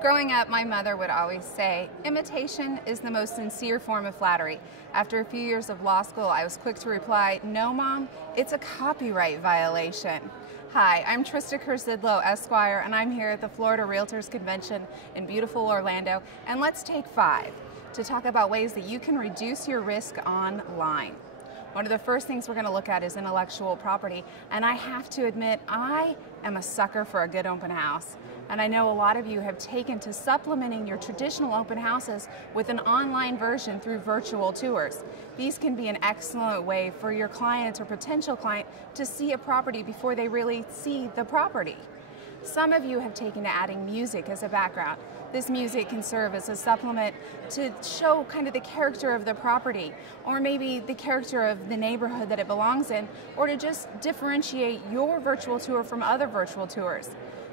Growing up, my mother would always say, imitation is the most sincere form of flattery. After a few years of law school, I was quick to reply, no, Mom, it's a copyright violation. Hi, I'm Trista Curzydlo, Esquire, and I'm here at the Florida Realtors Convention in beautiful Orlando. And let's take 5 to talk about ways that you can reduce your risk online. One of the first things we're going to look at is intellectual property, and I have to admit, I am a sucker for a good open house. And I know a lot of you have taken to supplementing your traditional open houses with an online version through virtual tours. These can be an excellent way for your client or potential client to see a property before they really see the property. Some of you have taken to adding music as a background. This music can serve as a supplement to show kind of the character of the property, or maybe the character of the neighborhood that it belongs in, or to just differentiate your virtual tour from other virtual tours.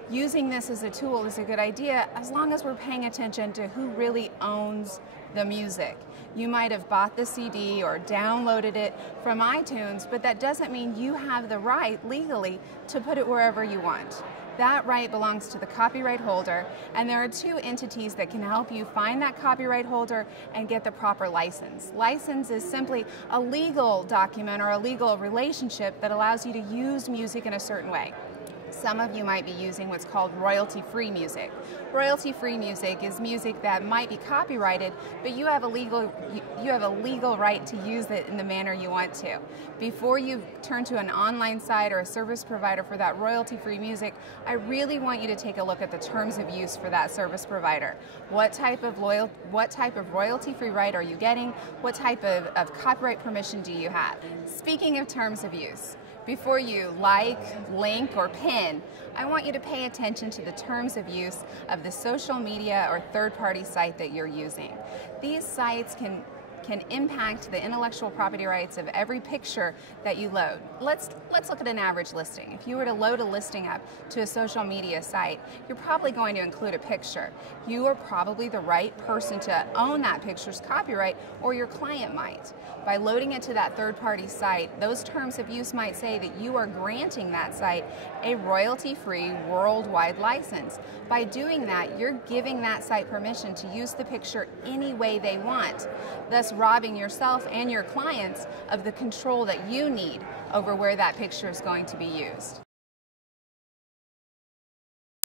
Using this as a tool is a good idea as long as we're paying attention to who really owns the music. You might have bought the CD or downloaded it from iTunes, but that doesn't mean you have the right legally to put it wherever you want. That right belongs to the copyright holder, and there are 2 entities that can help you find that copyright holder and get the proper license. License is simply a legal document or a legal relationship that allows you to use music in a certain way. Some of you might be using what's called royalty-free music. Royalty-free music is music that might be copyrighted, but you have a legal right to use it in the manner you want to. Before you turn to an online site or a service provider for that royalty-free music, I really want you to take a look at the terms of use for that service provider. What type of royalty-free right are you getting? What type of copyright permission do you have? Speaking of terms of use, before you like, link, or pin, I want you to pay attention to the terms of use of the social media or third-party site that you're using. These sites can impact the intellectual property rights of every picture that you load. Let's look at an average listing. If you were to load a listing up to a social media site, you're probably going to include a picture. You are probably the right person to own that picture's copyright, or your client might. By loading it to that third-party site, those terms of use might say that you are granting that site a royalty-free worldwide license. By doing that, you're giving that site permission to use the picture any way they want, thus robbing yourself and your clients of the control that you need over where that picture is going to be used.